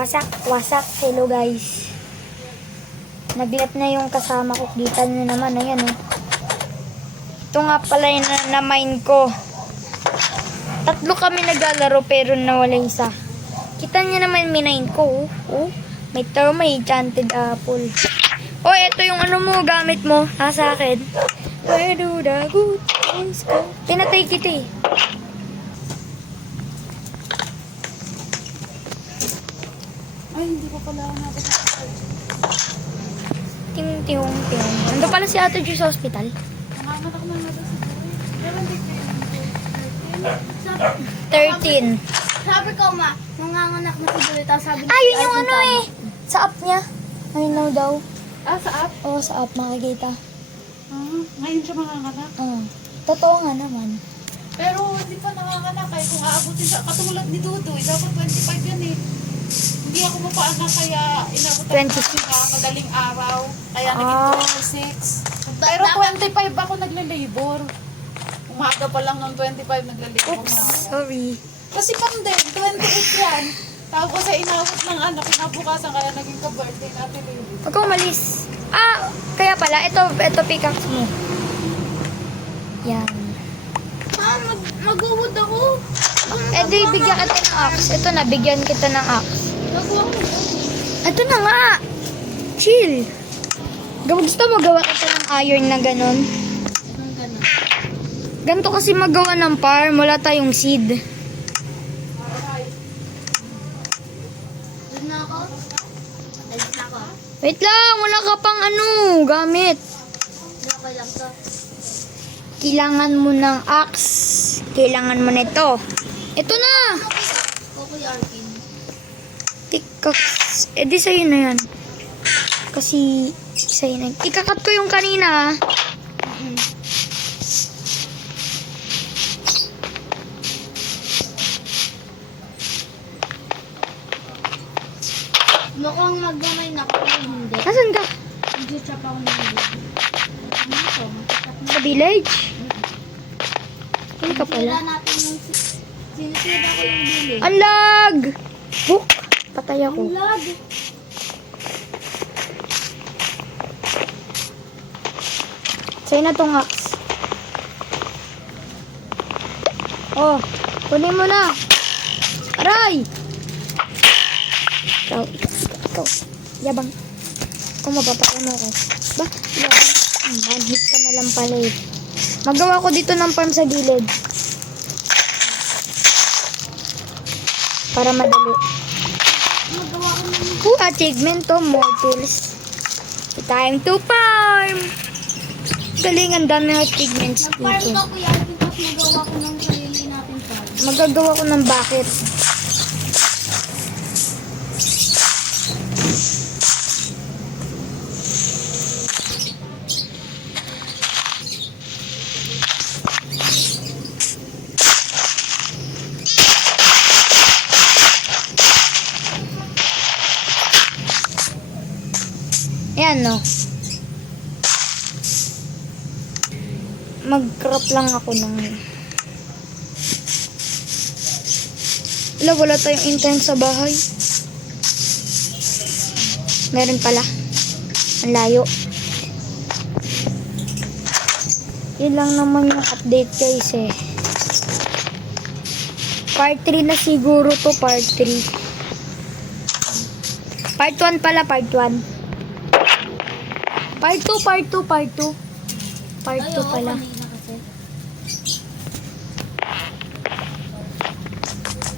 Wasak, wasak. Hello guys. Naglet na yung kasama ko. Kita nyo naman. Ayan oh. Ito nga pala yung na-mine ko. Tatlo kami naglalaro pero nawala isa. Kita nyo naman minain ko. Oh. May may enchanted apple. Oh, ito yung ano mo, gamit mo. Sa akin. Where do the good things go? Tinatay kita eh. Ay, hindi ko pala natin. Ting. Ando pala si Ate Ju sa hospital. Nanganganak na natin si Joy. Meron din kayo. 13. Sabi ko, ma, nanganganak na si Joy. Tapos sabi Ayun yung ano eh. Sa app niya. Ayun na daw. Sa app? Oo, sa app makikita. Ngayon siya manganganak. Totoo nga naman. Pero hindi pa nanganganak. Kaya kung aabutin siya, katulad ni Dudoy, dapat 25 yan eh. Hindi ako mapaanak kaya inabutan 26. madaling araw. Kaya naging 26. Pero 25 ako nagle-labor. Umaga pa lang ng 25 nagle-labor Oops, na ako. sorry. Kasi pang din, 28 yan. Tapos ay inabot ng anak, kinabukasan kaya naging ka-birthday natin eh. Huwag kang umalis. Kaya pala, ito pickaxe mo. Yan. Mag-uwod ako. Di, bigyan kita ng axe. Ito na, bigyan kita ng axe. Nag-uwod. Ito na nga. Chill. Gusto mo gawa kita ng iron na ganun? Anong gano'n? Ganito kasi magawa ng farm. Wala tayong seed. Doon na ako? Doon na ako? Wait lang, wala ka pang gamit. Okay lang to. Kailangan mo ng axe. Kailangan mo nito. Ito na. Okay, Arkin. Pickaxe. Di sa'yo na yan. Kasi sa'yo na. Ikakat ko yung kanina. Mukhang magmamay na ako. Hindi. Nasaan ka? Nag-chop ako ng video. Ano ito? Matitap na. Sa village? Ano ka pala? Sila natin yung sinisira ko yung bili. Ang lag! Book! Patay ako. Ang lag. Sa'yo na tong axe. Oh, kunin mo na. Aray! Ikaw. Yabang. Kung mapapatay mo ako. Ba? Yabang. Manhit ka na lang pala eh. Magawa ko dito ng farm sa gilid. Para madali. Magawa ko ng Achievement to, more tools. Time to farm! Galing, ang dami ng achievements nag-farm dito. ka kuya Arkin tapos magawa ko ng sarili natin farm. Magagawa ko ng bucket. Ayan, no. Mag-crop lang ako ng... Wala tayong internet sa bahay. Meron pala. Ang layo. Yun lang naman yung update guys eh. Part 3 na siguro to, part 3. Part 1 pala, part 1. Part 2 pala. Kanina kasi.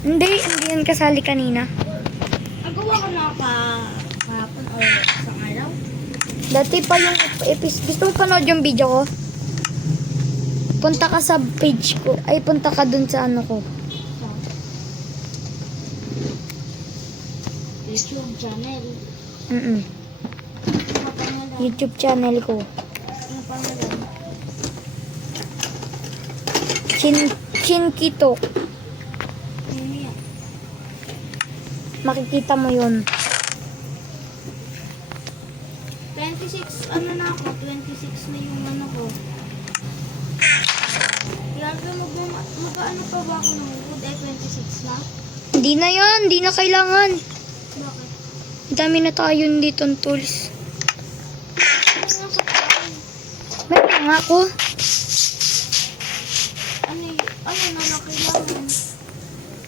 Hindi yan kasali kanina. Nagawa ko na kahapon o isang araw. Dati pa yung gusto mo panood yung video ko? Punta ka sa page ko. Ay, punta ka dun sa ano ko. YouTube channel. Ano pangalan? YouTube channel ko. Ano pangalan? Chinkito. Ano yan? Makikita mo yun. 26, ano na ako? 26 na yung ano ko. Kaya mag-ano pa ba ako ng wood? 26 na? Hindi na yan. Hindi na kailangan. Ang dami na tayo dito ng tools. Meron nga ako. Ano na lang kailangan?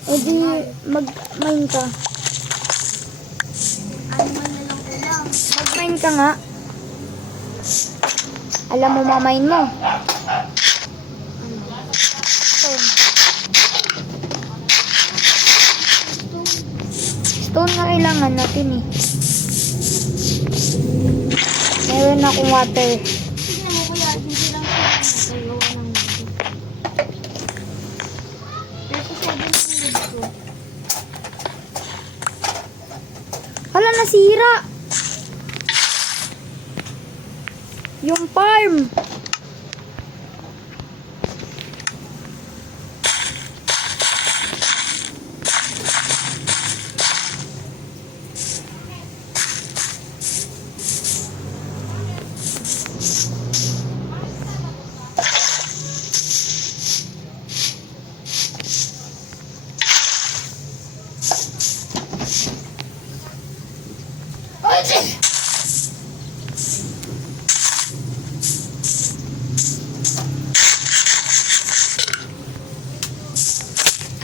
E di, mag-mine ka. Ano man na lang kailangan? Mag-mine ka nga. Alam mo mamine mo. Stone. Stone na kailangan natin eh. Meron akong water. Tignan mo kuya, hindi lang siya nagagawa ng video. Pero sa 7 minutes ko. Hala, nasira! Yung farm!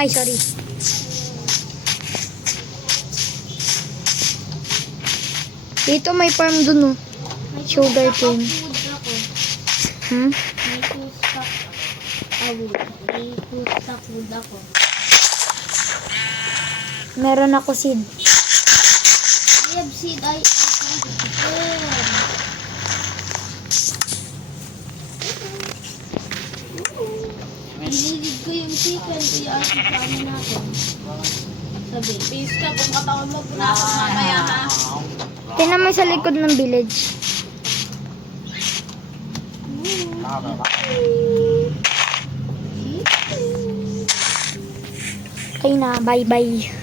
Ay, sorry. Dito may farm dun, oh. May Sugar cane. food ako. Hmm? May food stock. May food stock food ako. Meron ako seed. I have seed. I Nililid ko yung chicken. Kaya asipano natin. Sabi. Peace ka, kung katawan mo, punasan mamaya ha. Tingnan mo sa likod ng village. Okay na, bye-bye.